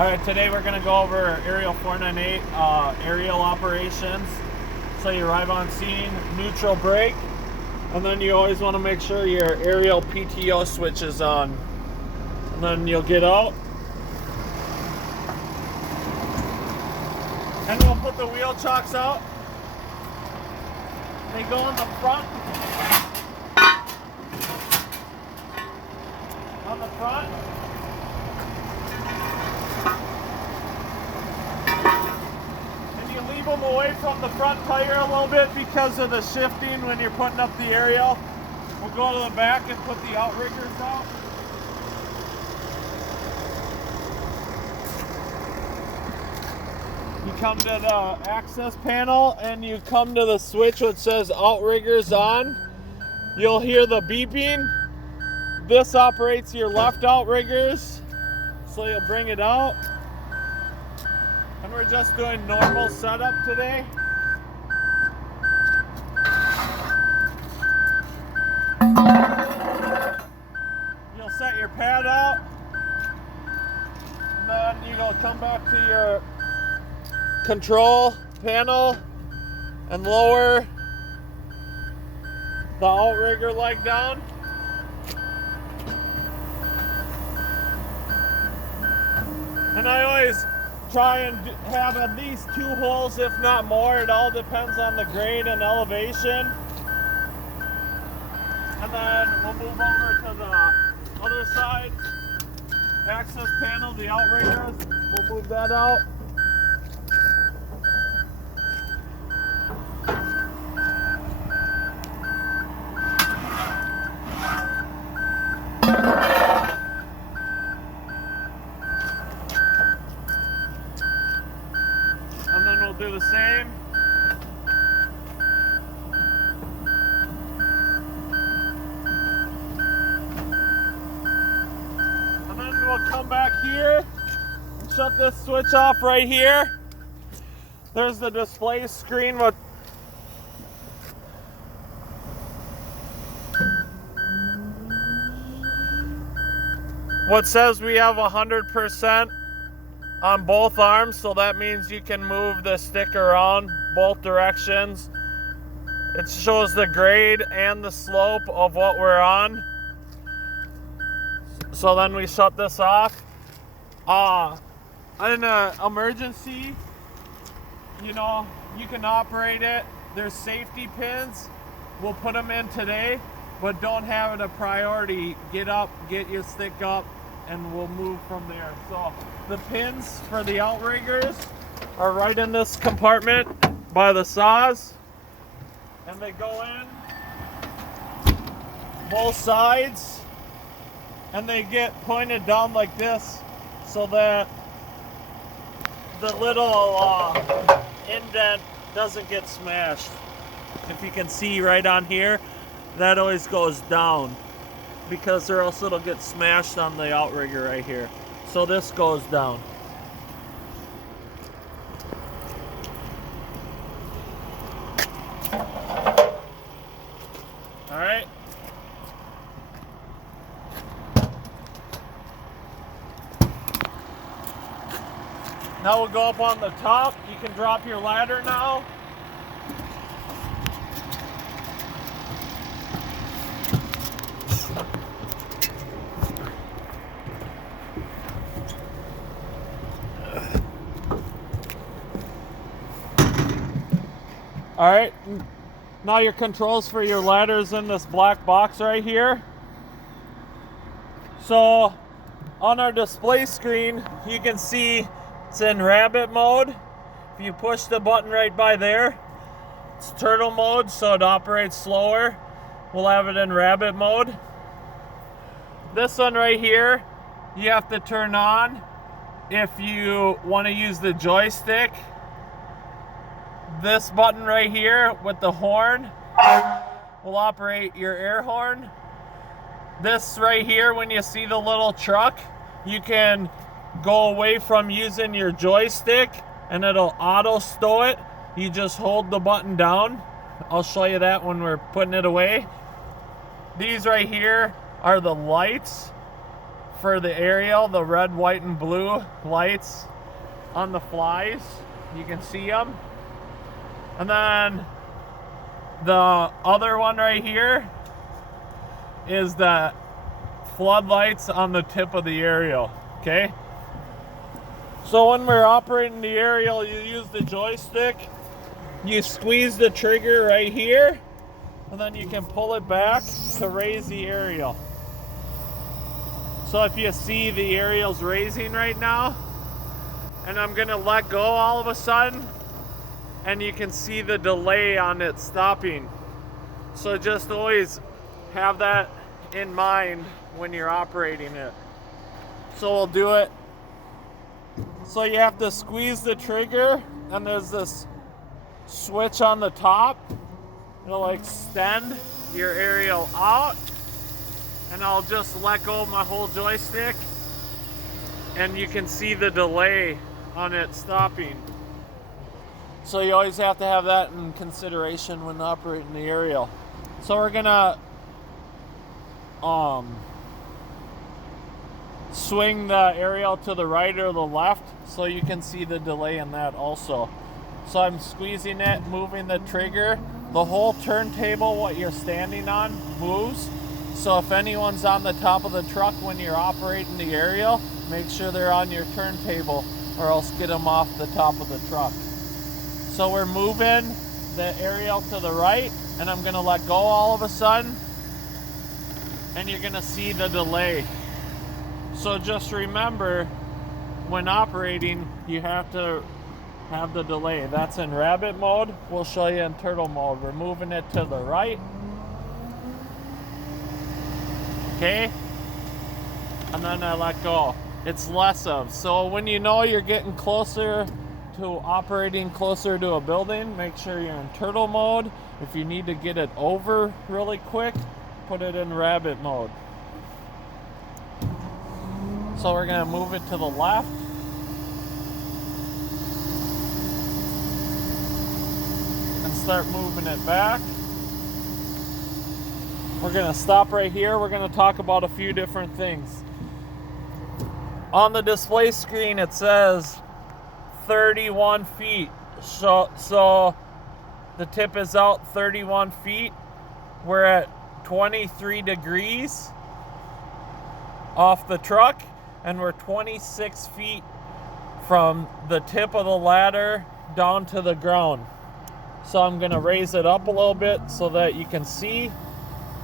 Alright, today we're going to go over Aerial 498 aerial operations. So you arrive on scene, neutral brake, and then you always want to make sure your aerial PTO switch is on. And then you'll get out. And we'll put the wheel chocks out. They go in the front. On the front. Leave them away from the front tire a little bit because of the shifting when you're putting up the aerial. We'll go to the back and put the outriggers out. You come to the access panel and you come to the switch which says outriggers on. You'll hear the beeping. This operates your left outriggers, so you'll bring it out. And we're just doing normal setup today. You'll set your pad out. And then you'll come back to your control panel and lower the outrigger leg down. And I always try and have at least 2 holes, if not more. It all depends on the grade and elevation. And then we'll move over to the other side. Access panel, the outriggers. We'll move that out. And then we'll do the same. And then we'll come back here and shut this switch off right here. There's the display screen with what says we have 100% on both arms, so that means you can move the stick around both directions. It shows the grade and the slope of what we're on. So then we shut this off. In an emergency, you know, you can operate it. There's safety pins. We'll put them in today, but don't have it a priority. Get up, get your stick up, and we'll move from there. So the pins for the outriggers are right in this compartment by the saws, and they go in both sides, and they get pointed down like this so that the little indent doesn't get smashed. If you can see right on here, that always goes down, because or else it'll get smashed on the outrigger right here. So this goes down. All right. Now we'll go up on the top. You can drop your ladder now. All right, now your controls for your ladders in this black box right here. So on our display screen, you can see it's in rabbit mode. If you push the button right by there, it's turtle mode, so it operates slower. We'll have it in rabbit mode. This one right here, you have to turn on if you want to use the joystick. This button right here with the horn will operate your air horn. This right here, when you see the little truck, you can go away from using your joystick and it'll auto stow it. You just hold the button down. I'll show you that when we're putting it away. These right here are the lights for the aerial, the red, white, and blue lights on the flies. You can see them. And then the other one right here is the floodlights on the tip of the aerial, okay? So when we're operating the aerial, you use the joystick, you squeeze the trigger right here, and then you can pull it back to raise the aerial. So if you see the aerial's raising right now, and I'm gonna let go all of a sudden, and you can see the delay on it stopping. So just always have that in mind when you're operating it. So we'll do it. So you have to squeeze the trigger, and there's this switch on the top. It'll extend your aerial out, and I'll just let go of my whole joystick, and you can see the delay on it stopping. So you always have to have that in consideration when operating the aerial. So we're gonna swing the aerial to the right or the left so you can see the delay in that also. So I'm squeezing it, moving the trigger. The whole turntable, what you're standing on, moves. So if anyone's on the top of the truck when you're operating the aerial, make sure they're on your turntable or else get them off the top of the truck. So we're moving the aerial to the right, and I'm gonna let go all of a sudden, and you're gonna see the delay. So just remember, when operating, you have to have the delay. That's in rabbit mode. We'll show you in turtle mode. We're moving it to the right. Okay? And then I let go. It's less of. So when you know you're getting closer to operating closer to a building, make sure you're in turtle mode. If you need to get it over really quick, put it in rabbit mode. So we're gonna move it to the left. And start moving it back. We're gonna stop right here. We're gonna talk about a few different things. On the display screen, it says 31 feet. So the tip is out 31 feet. We're at 23 degrees off the truck, and we're 26 feet from the tip of the ladder down to the ground. So I'm gonna raise it up a little bit so that you can see.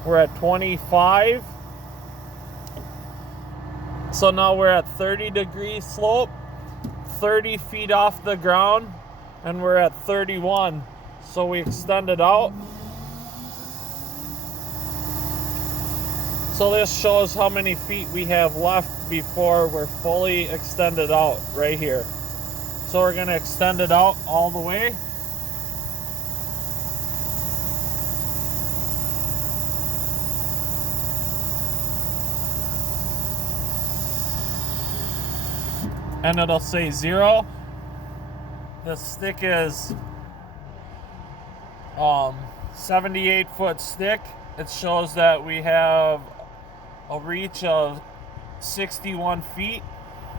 We're at 25. So now we're at 30-degree slope, 30 feet off the ground, and we're at 31. So we extend it out. So this shows how many feet we have left before we're fully extended out right here. So we're gonna extend it out all the way. And it'll say 0. The stick is 78-foot stick. It shows that we have a reach of 61 feet,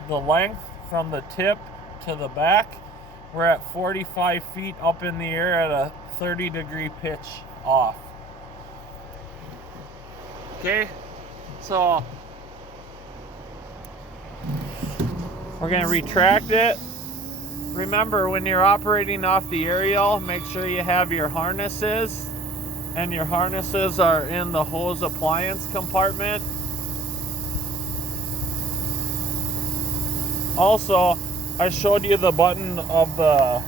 the length from the tip to the back. We're at 45 feet up in the air at a 30-degree pitch off. Okay, so we're going to retract it. Remember, when you're operating off the aerial, make sure you have your harnesses, and your harnesses are in the hose appliance compartment. Also, I showed you the button of the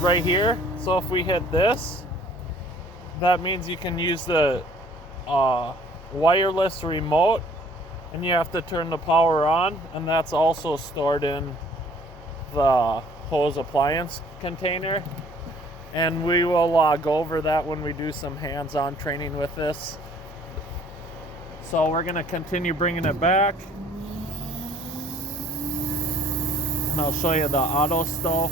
right here. So if we hit this, that means you can use the wireless remote, and you have to turn the power on, and that's also stored in the hose appliance container. And we will go over that when we do some hands-on training with this. So we're going to continue bringing it back, and I'll show you the auto stow.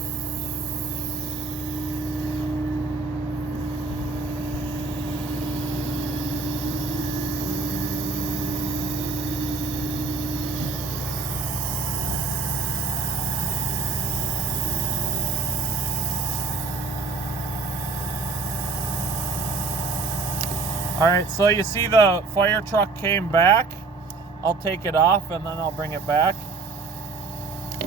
Alright, so you see the fire truck came back. I'll take it off and then I'll bring it back.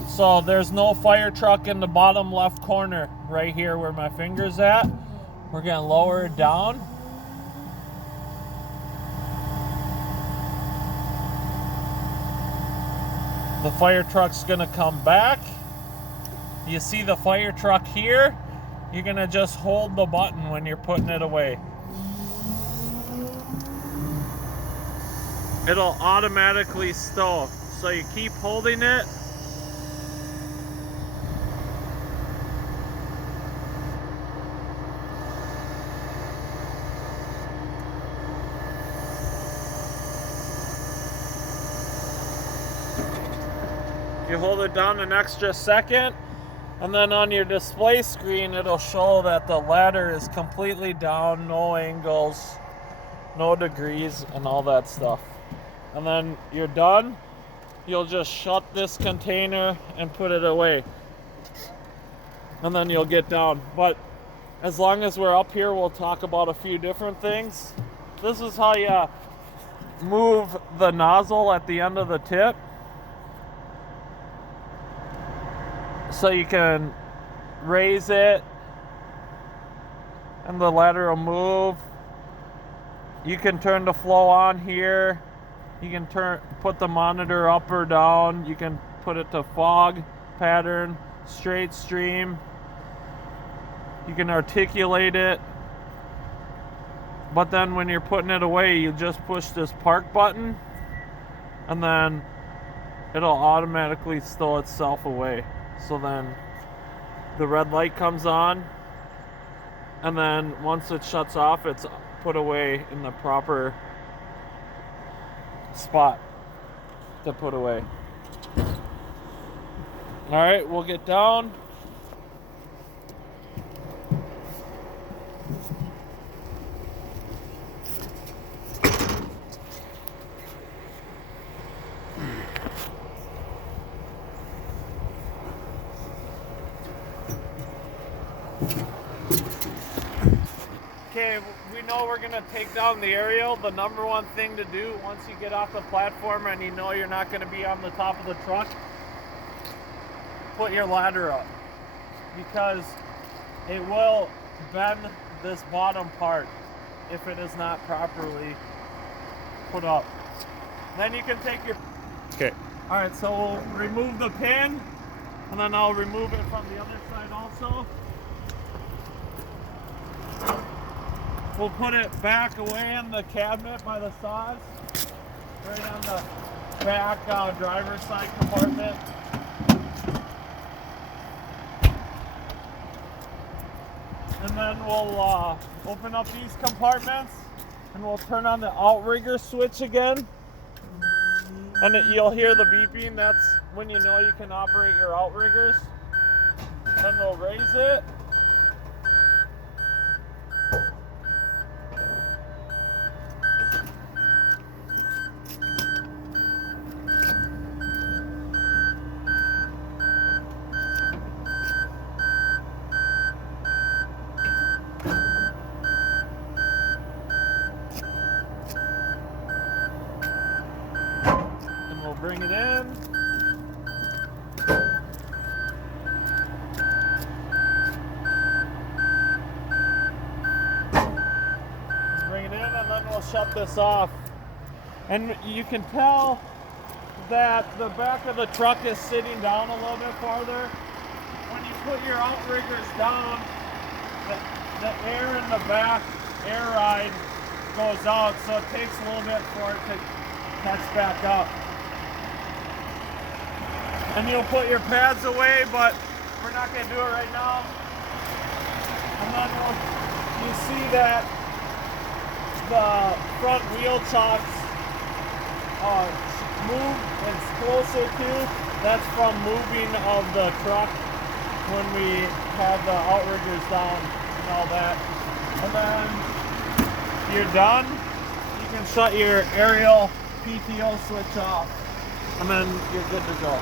So there's no fire truck in the bottom left corner right here where my finger's at. We're going to lower it down. The fire truck's going to come back. You see the fire truck here? You're going to just hold the button when you're putting it away. It'll automatically stow. So you keep holding it. You hold it down an extra second, and then on your display screen it'll show that the ladder is completely down, no angles, no degrees, and all that stuff. And then you're done. You'll just shut this container and put it away. And then you'll get down. But as long as we're up here, we'll talk about a few different things. This is how you move the nozzle at the end of the tip. So you can raise it and the ladder will move. You can turn the flow on here. You can put the monitor up or down. You can put it to fog pattern, straight stream. You can articulate it. But then when you're putting it away, you just push this park button and then it'll automatically stow itself away. So then the red light comes on, and then once it shuts off, it's put away in the proper spot to put away. All right, we'll get down. Okay, we know we're gonna take down the aerial. The number one thing to do once you get off the platform and you know you're not gonna be on the top of the truck, put your ladder up, because it will bend this bottom part if it is not properly put up. Then you can take your... Okay. All right, so we'll remove the pin, and then I'll remove it from the other side also. We'll put it back away in the cabinet by the saws, right on the back driver's side compartment. And then we'll open up these compartments and we'll turn on the outrigger switch again. And you'll hear the beeping. That's when you know you can operate your outriggers. Then we'll raise it. Bring it in. Bring it in, and then we'll shut this off. And you can tell that the back of the truck is sitting down a little bit farther. When you put your outriggers down, the air in the back, air ride, goes out, so it takes a little bit for it to catch back up. And you'll put your pads away, but we're not going to do it right now. And then you see that the front wheel chocks move. It's closer to. That's from moving of the truck when we have the outriggers down and all that. And then you're done. You can shut your aerial PTO switch off, and then you're good to go.